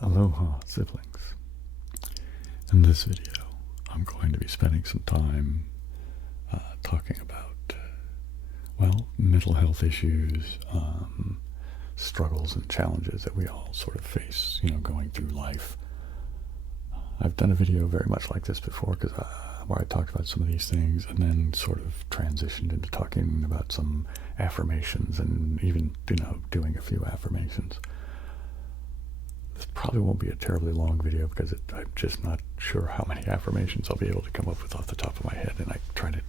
Aloha, siblings. In this video, I'm going to be spending some time talking about, mental health issues, struggles and challenges that we all sort of face, going through life. I've done a video very much like this before where I talked about some of these things and then sort of transitioned into talking about some affirmations and even, doing a few affirmations. This probably won't be a terribly long video because I'm just not sure how many affirmations I'll be able to come up with off the top of my head, and I try to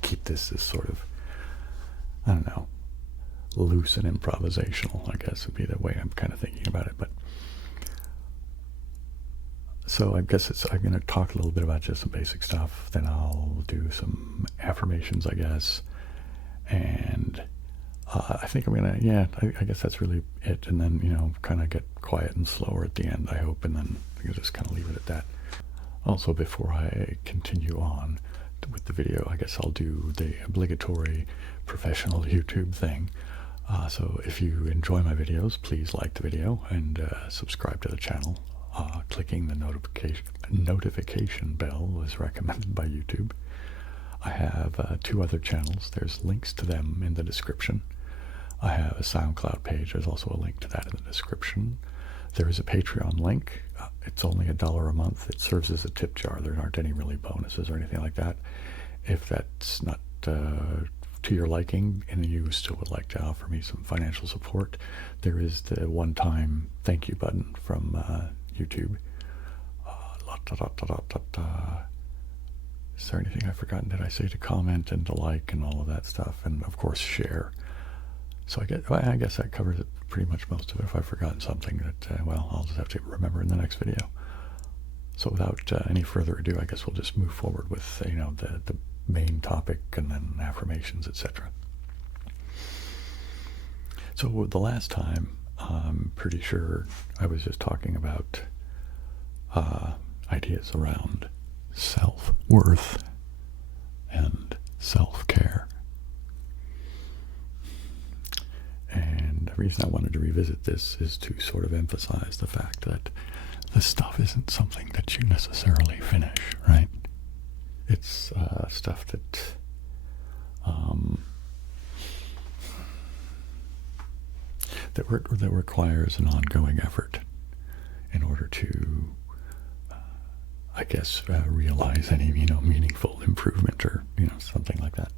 keep this as sort of, loose and improvisational, I guess would be the way I'm kind of thinking about it. But so I guess I'm going to talk a little bit about just some basic stuff, then I'll do some affirmations, I guess, and I think I'm going to, I guess that's really it, and then, kind of get quiet and slower at the end, I hope, and then I'll just kind of leave it at that. Also, before I continue on with the video, I guess I'll do the obligatory professional YouTube thing. So if you enjoy my videos, please like the video and subscribe to the channel. Clicking the notification bell is recommended by YouTube. I have 2 other channels. There's links to them in the description. I have a SoundCloud page. There's also a link to that in the description. There is a Patreon link. It's only $1 a month. It serves as a tip jar. There aren't any really bonuses or anything like that. If that's not to your liking and you still would like to offer me some financial support, there is the one-time thank you button from YouTube. Is there anything I've forgotten? Did I say to comment and to like and all of that stuff? And of course share. So I guess that covers it, pretty much most of it. If I've forgotten something that, I'll just have to remember in the next video. So without any further ado, I guess we'll just move forward with, the main topic and then affirmations, etc. So the last time, I'm pretty sure I was just talking about ideas around self-worth and self-care. And the reason I wanted to revisit this is to sort of emphasize the fact that this stuff isn't something that you necessarily finish, right? It's stuff that that requires an ongoing effort in order to, realize any meaningful improvement or something like that.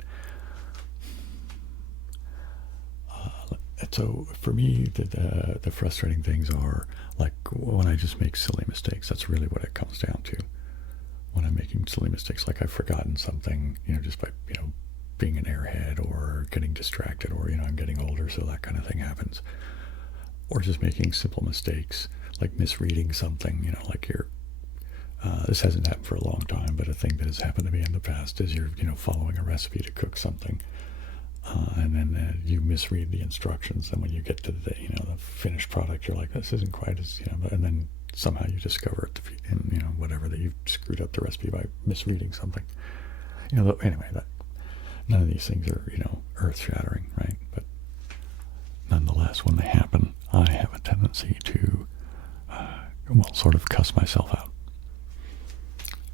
And so for me, the frustrating things are like when I just make silly mistakes. That's really what it comes down to. When I'm making silly mistakes, like I've forgotten something, just by, being an airhead or getting distracted, or, I'm getting older, so that kind of thing happens. Or just making simple mistakes, like misreading something, like this hasn't happened for a long time, but a thing that has happened to me in the past is you're, following a recipe to cook something. And then you misread the instructions, and when you get to the the finished product, you're like, this isn't quite as and then somehow you discover it, in whatever, that you've screwed up the recipe by misreading something. Anyway, none of these things are earth-shattering, right? But nonetheless, when they happen, I have a tendency to sort of cuss myself out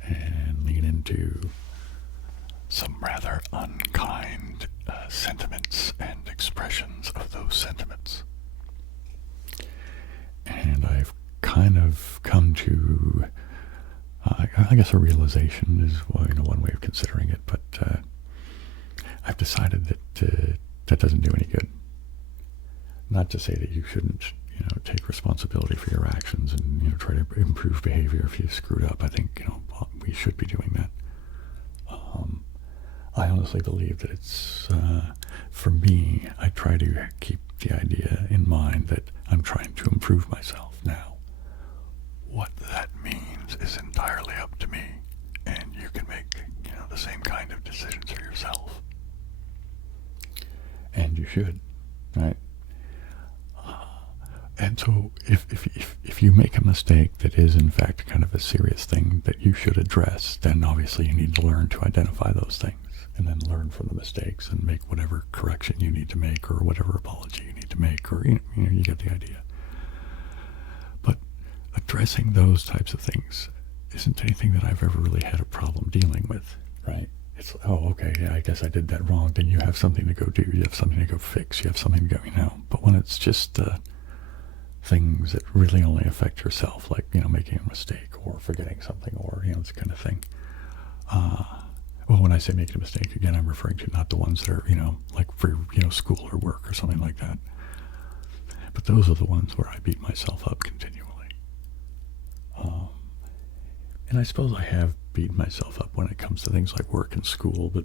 and lean into some rather unkind sentiments and expressions of those sentiments. And I've kind of come to, I guess a realization is one way of considering it, but I've decided that that doesn't do any good. Not to say that you shouldn't, take responsibility for your actions and, try to improve behavior if you've screwed up. I think, we should be doing that. I honestly believe that it's, for me, I try to keep the idea in mind that I'm trying to improve myself. Now, what that means is entirely up to me, and you can make, the same kind of decisions for yourself. And you should, right? And so if you make a mistake that is in fact kind of a serious thing that you should address, then obviously you need to learn to identify those things and then learn from the mistakes and make whatever correction you need to make or whatever apology you need to make, or you get the idea. But addressing those types of things isn't anything that I've ever really had a problem dealing with, right? It's, oh, okay, yeah, I guess I did that wrong. Then you have something to go do. You have something to go fix. You have something to go, But when it's just things that really only affect yourself, like, making a mistake or forgetting something or, this kind of thing. Well, when I say making a mistake, again, I'm referring to not the ones that are, like for, school or work or something like that. But those are the ones where I beat myself up continually. And I suppose I have beaten myself up when it comes to things like work and school, but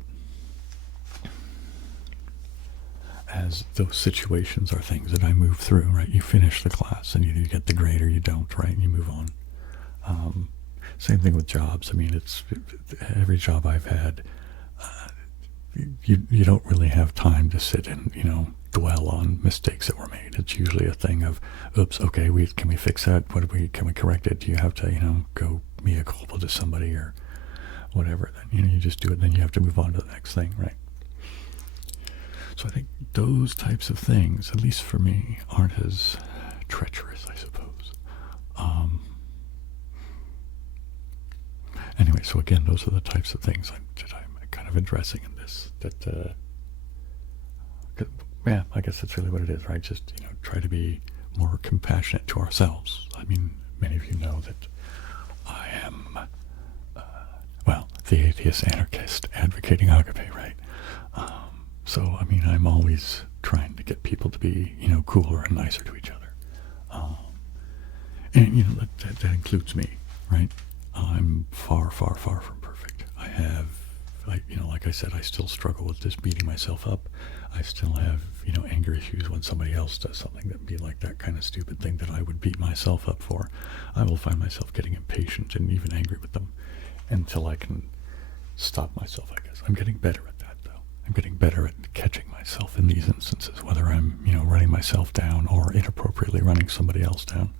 as those situations are things that I move through, right? You finish the class and either you get the grade or you don't, right? And you move on. Same thing with jobs. I mean, it's every job I've had, you don't really have time to sit and, dwell on mistakes that were made. It's usually a thing of, oops, okay, can we fix that? Can we correct it? Do you have to, go mea culpa to somebody or whatever? Then, you just do it, then you have to move on to the next thing, right? So I think those types of things, at least for me, aren't as treacherous, I suppose. Anyway, so again, those are the types of things that I'm kind of addressing in this. Yeah, I guess that's really what it is, right? Just, try to be more compassionate to ourselves. I mean, many of you know that I am, the atheist anarchist advocating agape, right? So, I mean, I'm always trying to get people to be, cooler and nicer to each other. And, that includes me, right? I'm far, far, far from perfect. I have, like I said, I still struggle with just beating myself up. I still have, anger issues when somebody else does something that would be like that kind of stupid thing that I would beat myself up for. I will find myself getting impatient and even angry with them until I can stop myself, I guess. I'm getting better at that, though. I'm getting better at catching myself in these instances, whether I'm, running myself down or inappropriately running somebody else down.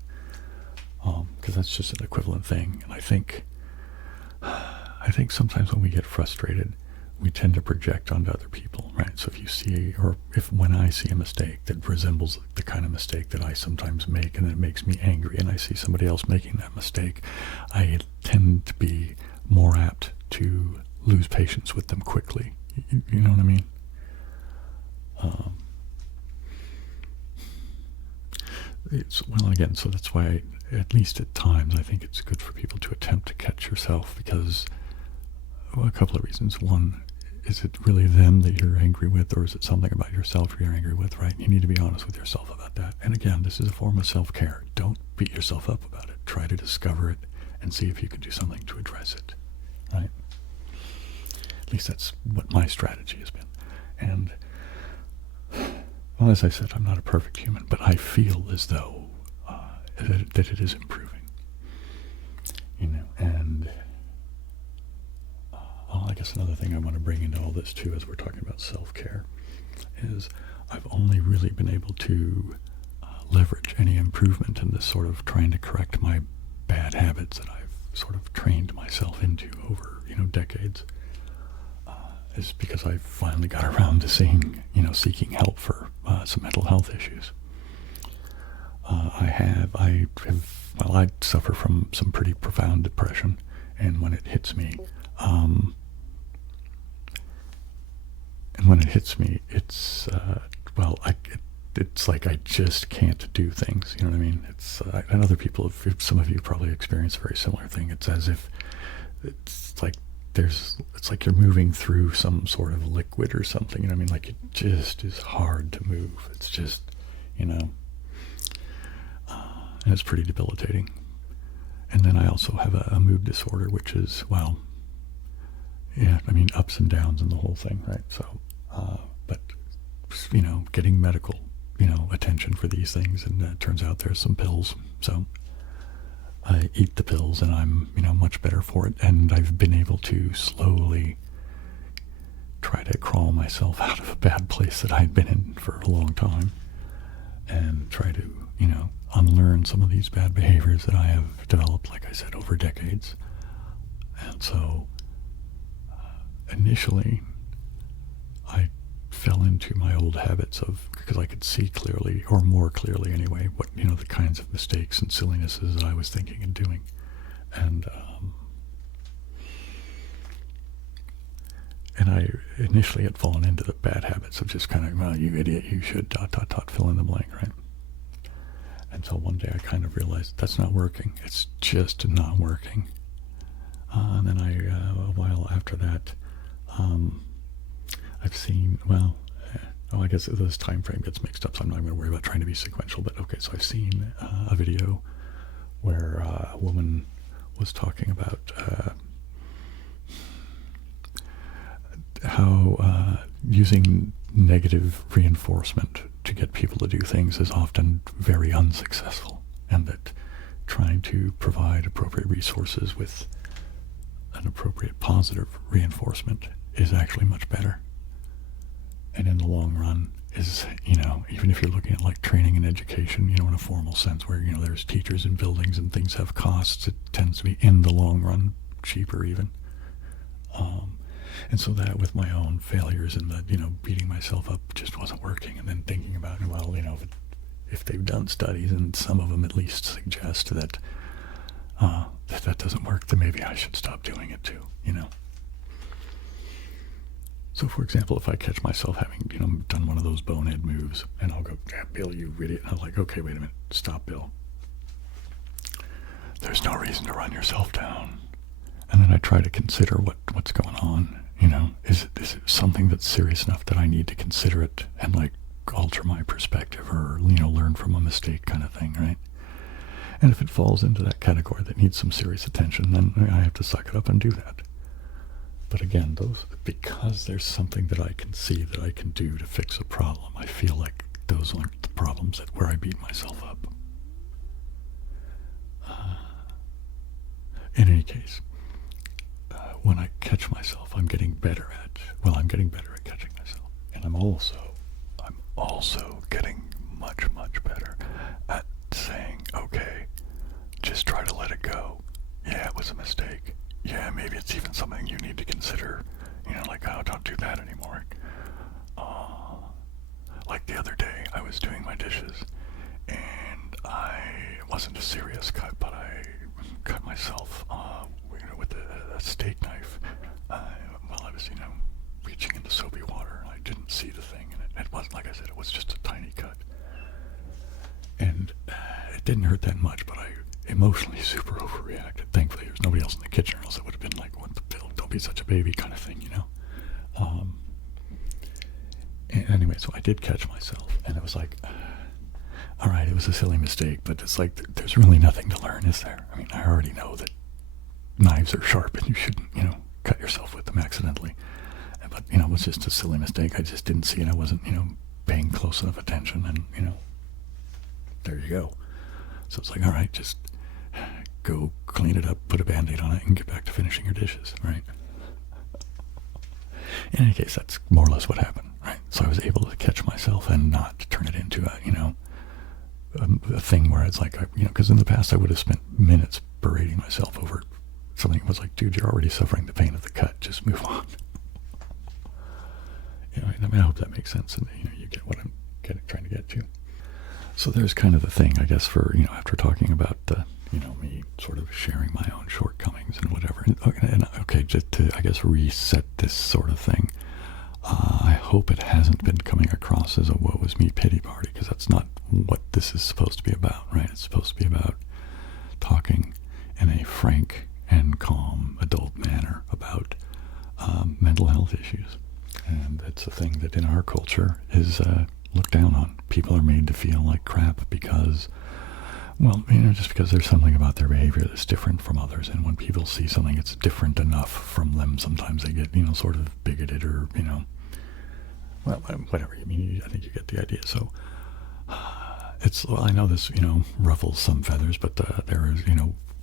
Because that's just an equivalent thing. And I think sometimes when we get frustrated, we tend to project onto other people, right? So if you see, or when I see a mistake that resembles the kind of mistake that I sometimes make and it makes me angry, and I see somebody else making that mistake, I tend to be more apt to lose patience with them quickly. You know what I mean? Again, so that's why, at least at times, I think it's good for people to attempt to catch yourself because, a couple of reasons. One, is it really them that you're angry with, or is it something about yourself you're angry with, right? You need to be honest with yourself about that. And again, this is a form of self-care. Don't beat yourself up about it. Try to discover it and see if you can do something to address it, right? At least that's what my strategy has been. And, well, as I said, I'm not a perfect human, but I feel as though that it is improving, and I guess another thing I want to bring into all this too, as we're talking about self-care, is I've only really been able to leverage any improvement in this sort of trying to correct my bad habits that I've sort of trained myself into over, decades, is because I finally got around to seeking help for some mental health issues. I suffer from some pretty profound depression, and when it hits me, it's it's like I just can't do things. You know what I mean? It's and other people, some of you probably experience a very similar thing. It's as if it's like you're moving through some sort of liquid or something. You know what I mean? Like it just is hard to move. It's just, and it's pretty debilitating. And then I also have a mood disorder, which is, ups and downs in the whole thing, right? So, but, getting medical, attention for these things, and it turns out there's some pills. So I eat the pills, and I'm, much better for it. And I've been able to slowly try to crawl myself out of a bad place that I'd been in for a long time, and try to, unlearn some of these bad behaviors that I have developed, like I said, over decades. And so, initially, I fell into my old habits of, because I could see clearly, or more clearly anyway, what, the kinds of mistakes and sillinesses that I was thinking and doing. And I initially had fallen into the bad habits of just kind of, well, you idiot, you should ... fill in the blank, right? Until one day I kind of realized that's not working. It's just not working. And then a while after that, I've seen, I guess this time frame gets mixed up, so I'm not going to worry about trying to be sequential, but okay, so I've seen a video where a woman was talking about how using negative reinforcement to get people to do things is often very unsuccessful, and that trying to provide appropriate resources with an appropriate positive reinforcement is actually much better. And in the long run is, even if you're looking at like training and education, in a formal sense where, there's teachers and buildings and things have costs, it tends to be in the long run cheaper even. And so that with my own failures and the, beating myself up just wasn't working. And then thinking about, well, if they've done studies and some of them at least suggest that if that doesn't work, then maybe I should stop doing it too, So for example, if I catch myself having, done one of those bonehead moves and I'll go, yeah, Bill, you idiot. And I'm like, okay, wait a minute. Stop, Bill. There's no reason to run yourself down. And then I try to consider what's going on. Is it something that's serious enough that I need to consider it and like alter my perspective or, learn from a mistake kind of thing, right? And if it falls into that category that needs some serious attention, then I have to suck it up and do that. But again, because there's something that I can see that I can do to fix a problem, I feel like those aren't the problems where I beat myself up. In any case, when I catch myself, I'm getting better at catching myself. And I'm also getting much, much better at saying, okay, just try to let it go. Yeah, it was a mistake. Yeah, maybe it's even something you need to consider. Like, oh, don't do that anymore. Like the other day, I was doing my dishes, and it wasn't a serious cut, but I cut myself with a steak knife while I was, reaching into soapy water. I didn't see the thing, and it wasn't, like I said, it was just a tiny cut. And it didn't hurt that much, but I emotionally super overreacted. Thankfully, there's nobody else in the kitchen, or else it would have been like, what the Bill, don't be such a baby kind of thing, And anyway, so I did catch myself, and it was like, all right, it was a silly mistake, but it's like, there's really nothing to learn, is there? I mean, I already know that knives are sharp, and you shouldn't, cut yourself with them accidentally. But, it was just a silly mistake. I just didn't see it. I wasn't, paying close enough attention, and, there you go. So it's like, all right, just go clean it up, put a Band-Aid on it, and get back to finishing your dishes, right? In any case, that's more or less what happened, right? So I was able to catch myself and not turn it into a thing where it's like, because in the past I would have spent minutes berating myself over something that was like, dude, you're already suffering the pain of the cut, just move on. I hope that makes sense, and you get what I'm trying to get to. So there's kind of the thing, I guess, for, after talking about, me sort of sharing my own shortcomings and whatever. And okay, just to, I guess, reset this sort of thing. I hope it hasn't been coming across as a woe is me pity party, because that's not what this is supposed to be about, right? It's supposed to be about talking in a frank and calm adult manner about mental health issues. And it's a thing that in our culture is looked down on. People are made to feel like crap because, well, just because there's something about their behavior that's different from others. And when people see something that's different enough from them, sometimes they get, sort of bigoted or, well, whatever. I mean, I think you get the idea. So I know this, ruffles some feathers, but there is,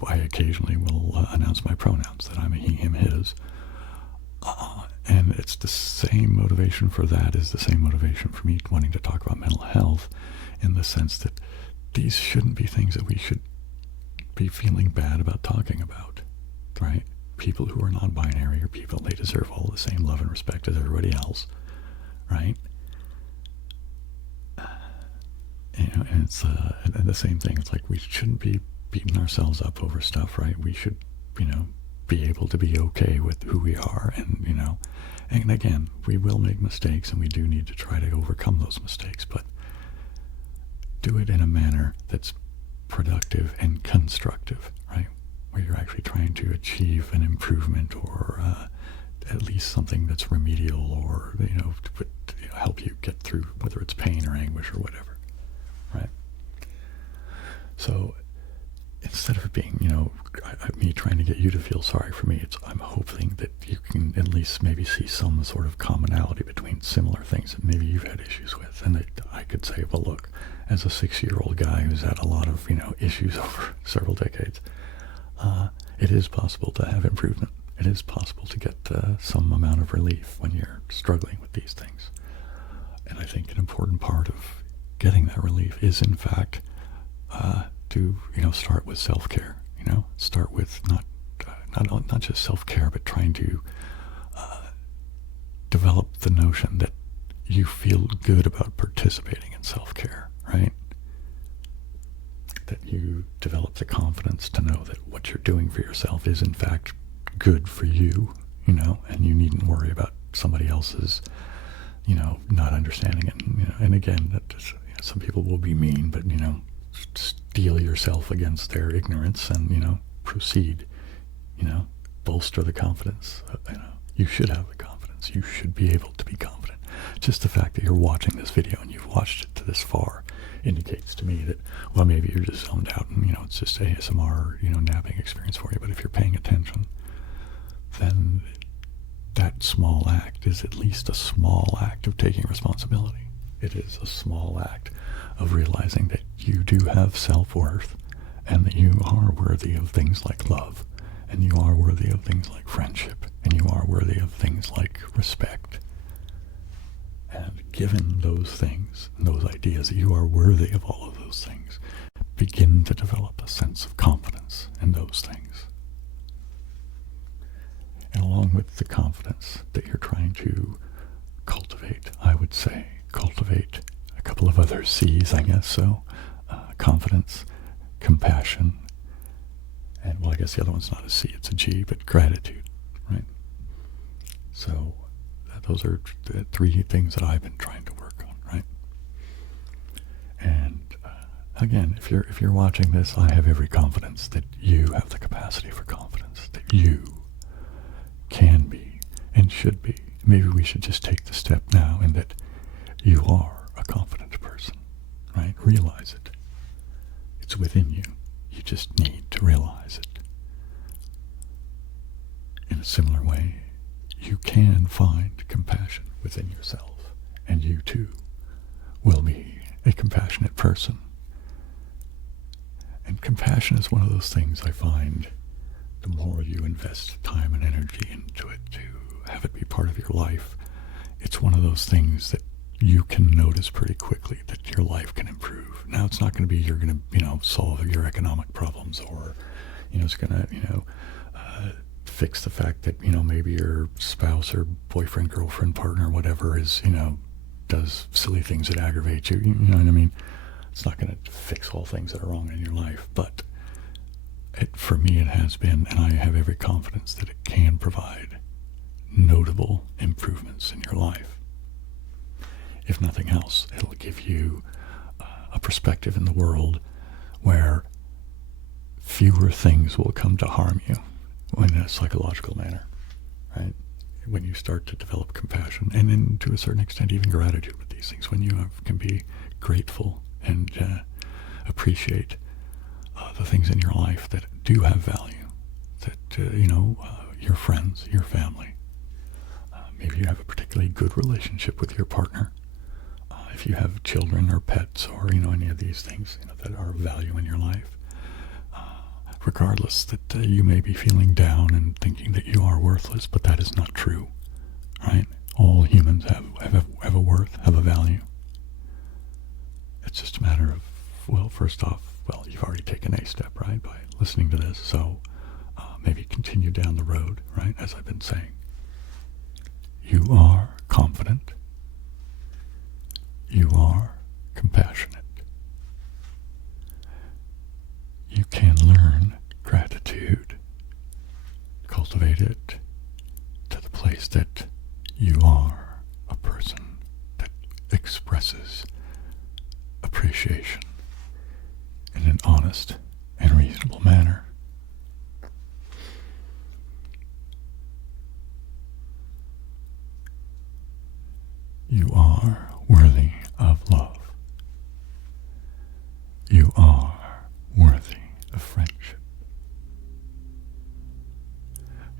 I occasionally will announce my pronouns, that I'm a he, him, his. And it's the same motivation for that is the same motivation for me wanting to talk about mental health, in the sense that these shouldn't be things that we should be feeling bad about talking about, right? People who are non-binary are people, they deserve all the same love and respect as everybody else, right? And it's and the same thing. It's like we shouldn't be beating ourselves up over stuff, right? We should, be able to be okay with who we are, and and again, we will make mistakes, and we do need to try to overcome those mistakes, but do it in a manner that's productive and constructive, right? Where you're actually trying to achieve an improvement, or at least something that's remedial, or to help you get through, whether it's pain or anguish or whatever, right? So instead of it being, me trying to get you to feel sorry for me, I'm hoping that you can at least maybe see some sort of commonality between similar things that maybe you've had issues with, and that I could say, well, look, as a 6-year-old guy who's had a lot of, issues over several decades, it is possible to have improvement. It is possible to get some amount of relief when you're struggling with these things. And I think an important part of getting that relief is, in fact, to start with self-care. Start with not just self-care, but trying to develop the notion that you feel good about participating in self-care, right? That you develop the confidence to know that what you're doing for yourself is in fact good for you, and you needn't worry about somebody else's, not understanding it. And again, that just, some people will be mean, but steel yourself against their ignorance and proceed, bolster the confidence. You should have the confidence. You should be able to be confident. Just the fact that you're watching this video and you've watched it to this far indicates to me that, well, maybe you're just zoned out and it's just ASMR, napping experience for you. But if you're paying attention, then that small act is at least a small act of taking responsibility. It is a small act of realizing that you do have self-worth, and that you are worthy of things like love, and you are worthy of things like friendship, and you are worthy of things like respect. And given those things, those ideas that you are worthy of all of those things, begin to develop a sense of confidence in those things. And along with the confidence that you're trying to cultivate, I would say, cultivate a couple of other C's, I guess. So, confidence, compassion, and, well, I guess the other one's not a C, it's a G, but gratitude, right? So, those are the 3 things that I've been trying to work on, right? And again, if you're watching this, I have every confidence that you have the capacity for confidence, that you can be and should be. Maybe we should just take the step now in that you are a confident person, right? Realize it. It's within you. You just need to realize it. In a similar way, you can find compassion within yourself, and you too will be a compassionate person. And compassion is one of those things I find, the more you invest time and energy into it, to have it be part of your life, it's one of those things that you can notice pretty quickly that your life can improve. Now, it's not going to be you're going to, solve your economic problems, or, it's going to, fix the fact that, maybe your spouse or boyfriend, girlfriend, partner, whatever is, does silly things that aggravate you. You know what I mean? It's not going to fix all things that are wrong in your life, but for me it has been, and I have every confidence that it can provide notable improvements in your life. If nothing else, it'll give you a perspective in the world where fewer things will come to harm you in a psychological manner, right? When you start to develop compassion, and then to a certain extent even gratitude with these things, when you can be grateful and appreciate the things in your life that do have value, that, your friends, your family. Maybe you have a particularly good relationship with your partner. If you have children or pets or, any of these things, that are of value in your life. Regardless that you may be feeling down and thinking that you are worthless, but that is not true, right? All humans have a worth, have a value. It's just a matter of, well, first off, you've already taken a step, right, by listening to this, so maybe continue down the road, right, as I've been saying. You are confident. You are compassionate. You can learn gratitude, cultivate it to the place that you are a person that expresses appreciation in an honest and reasonable manner. You are worthy of love. You are worthy of friendship.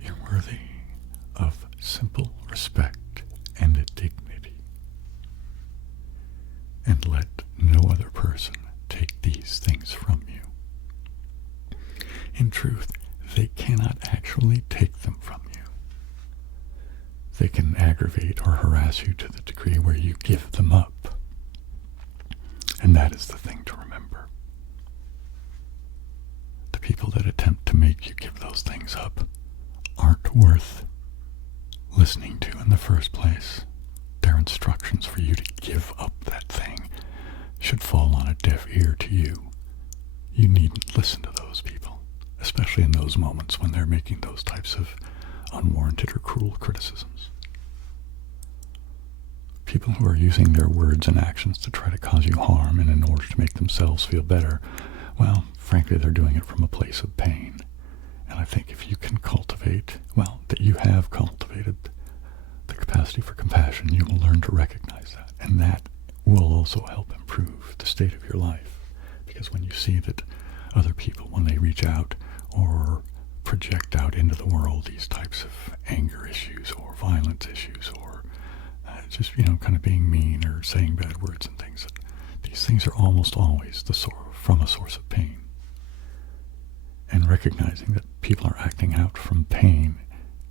You're worthy of simple respect and dignity. And let no other person take these things from you. In truth, they cannot actually take them from you. They can aggravate or harass you to the degree where you give them up. And that is the thing to remember. The people that attempt to make you give those things up aren't worth listening to in the first place. Their instructions for you to give up that thing should fall on a deaf ear to you. You needn't listen to those people, especially in those moments when they're making those types of unwarranted or cruel criticisms. People who are using their words and actions to try to cause you harm and in order to make themselves feel better, well, frankly, they're doing it from a place of pain. And I think if you can cultivate, well, that you have cultivated the capacity for compassion, you will learn to recognize that. And that will also help improve the state of your life. Because when you see that other people, when they reach out or project out into the world these types of anger issues or violence issues or just, kind of being mean or saying bad words and things, these things are almost always from a source of pain. And recognizing that people are acting out from pain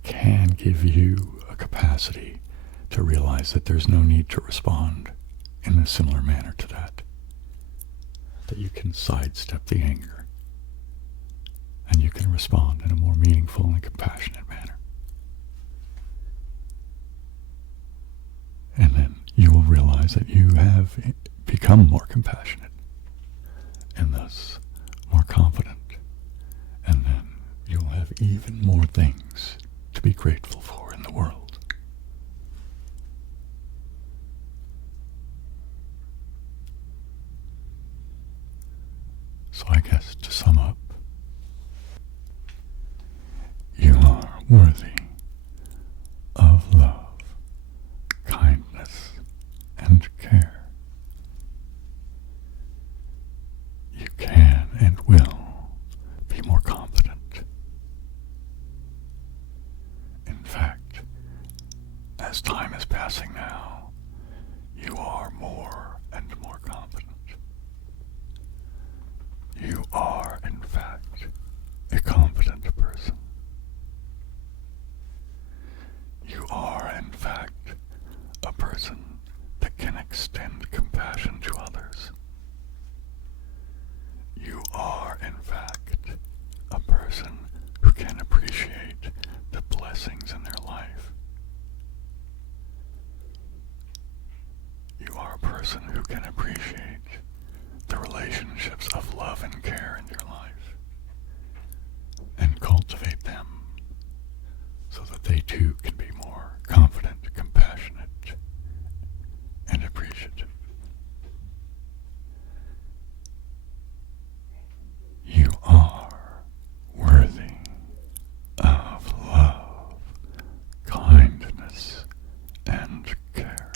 can give you a capacity to realize that there's no need to respond in a similar manner to that. That you can sidestep the anger and you can respond in a more meaningful and compassionate manner. And then you will realize that you have become more compassionate and thus more confident. And then you'll have even more things to be grateful for in the world. So I guess to sum up, you are worthy of love, kindness, and care. You can and will be more competent. In fact, as time is passing now, you are more and more competent. You are, in fact, a competent person. You are, in fact, a person that can extend compassion to others. You are, in fact, a person who can appreciate the blessings in their life. You are a person who can appreciate the relationships of love and care in your life and cultivate them so that they too can be more confident, compassionate, and appreciative. You are worthy of love, kindness, and care.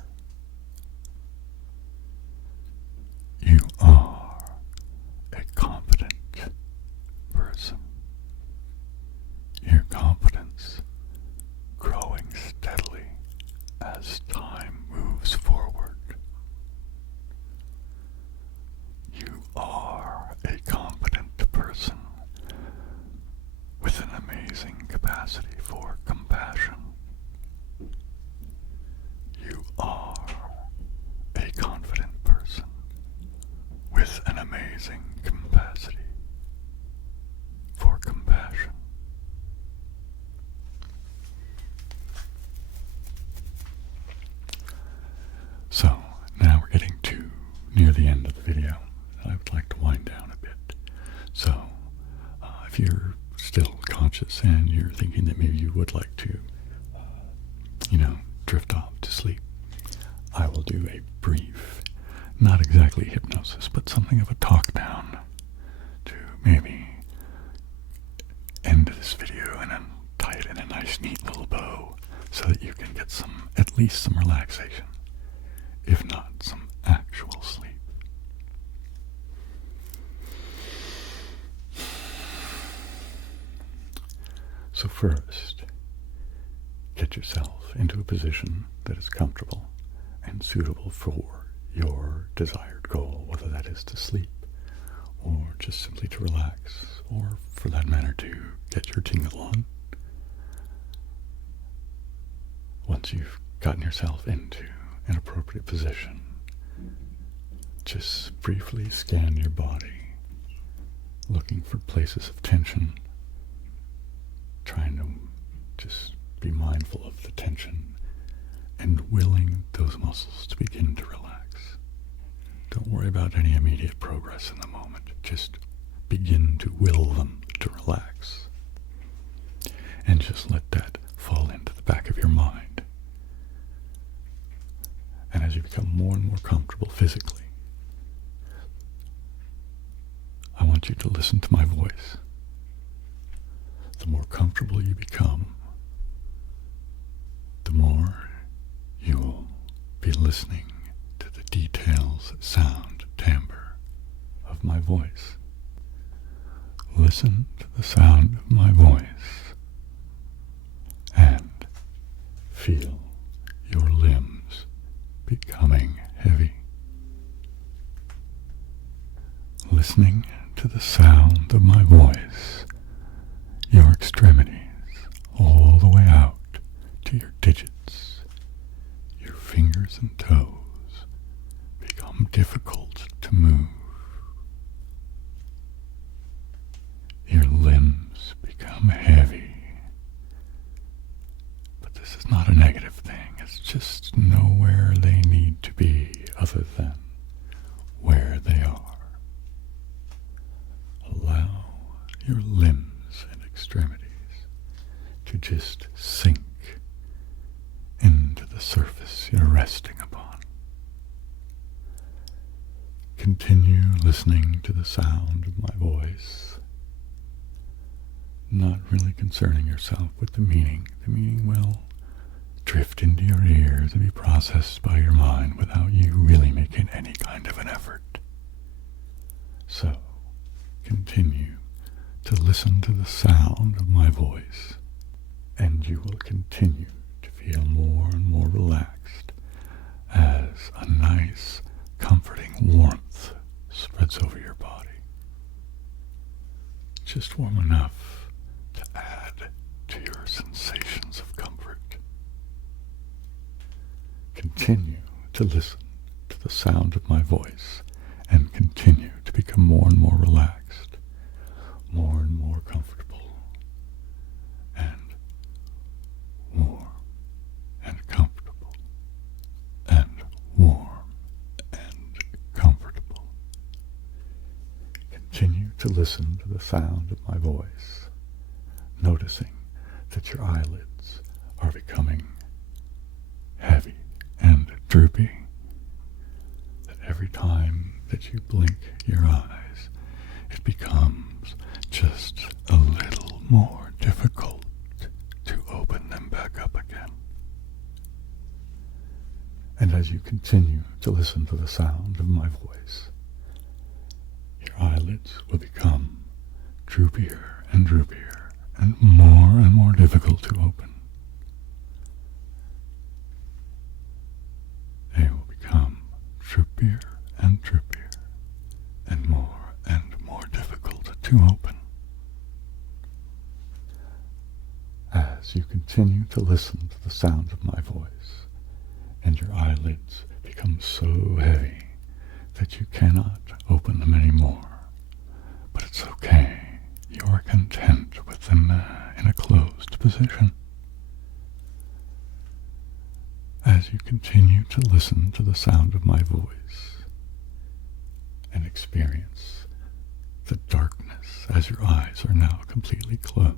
You are a competent person. Your competence growing steadily as time moves forward. You are a competent person with an amazing capacity for compassion. You are a confident person with an amazing capacity for compassion. So now we're getting you're still conscious and you're thinking that maybe you would like to, drift off to sleep, I will do a brief, not exactly hypnosis, but something of a talk down to maybe end this video and then tie it in a nice, neat little bow so that you can get at least some relaxation, if not some actual sleep. So first, get yourself into a position that is comfortable and suitable for your desired goal, whether that is to sleep or just simply to relax, or for that matter to get your tingle on. Once you've gotten yourself into an appropriate position, just briefly scan your body, looking for places of tension, trying to just be mindful of the tension and willing those muscles to begin to relax. Don't worry about any immediate progress in the moment. Just begin to will them to relax. And just let that fall into the back of your mind. And as you become more and more comfortable physically, I want you to listen to my voice. The more comfortable you become, the more you'll be listening to the details, sound, timbre of my voice. Listen to the sound of my voice and feel your limbs becoming heavy. Listening to the sound of my voice, your extremities all the way out to your digits, your fingers and toes become difficult to move. Your limbs become heavy. But this is not a negative thing. It's just nowhere they need to be other than where they are. Allow your limbs and extremities to just sink into the surface you're resting upon. Continue listening to the sound of my voice, not really concerning yourself with the meaning. The meaning will drift into your ears and be processed by your mind without you really making any kind of an effort. So, continue to listen to the sound of my voice, and you will continue to feel more and more relaxed as a nice, comforting warmth spreads over your body. Just warm enough to add to your sensations of comfort. Continue to listen to the sound of my voice and continue to become more and more relaxed, more and more comfortable, and warm and comfortable, and warm and comfortable. Continue to listen to the sound of my voice, noticing that your eyelids are becoming heavy and droopy, that every time that you blink your eyes, it becomes just a little more difficult to open them back up again. And as you continue to listen to the sound of my voice, your eyelids will become droopier and droopier and more difficult to open. They will become droopier and droopier and more difficult to open. As you continue to listen to the sound of my voice, and your eyelids become so heavy that you cannot open them anymore, but it's okay. You are content with them in a closed position. As you continue to listen to the sound of my voice and experience the darkness darkness as your eyes are now completely closed,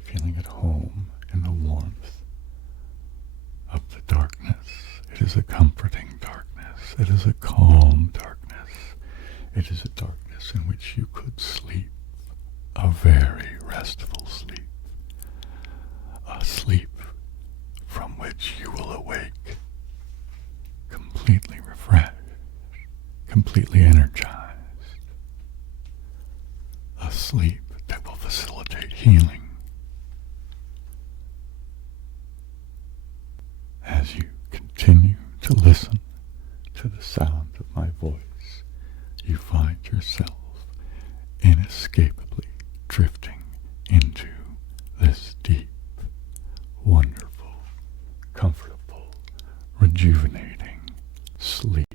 feeling at home in the warmth of the darkness. It is a comforting darkness. It is a calm darkness. It is a darkness in which you could sleep, a very restful sleep, a sleep from which you will awake completely refreshed, completely energized, a sleep that will facilitate healing. As you continue to listen to the sound of my voice, you find yourself inescapably drifting into this deep, wonderful, comfortable, rejuvenating sleep.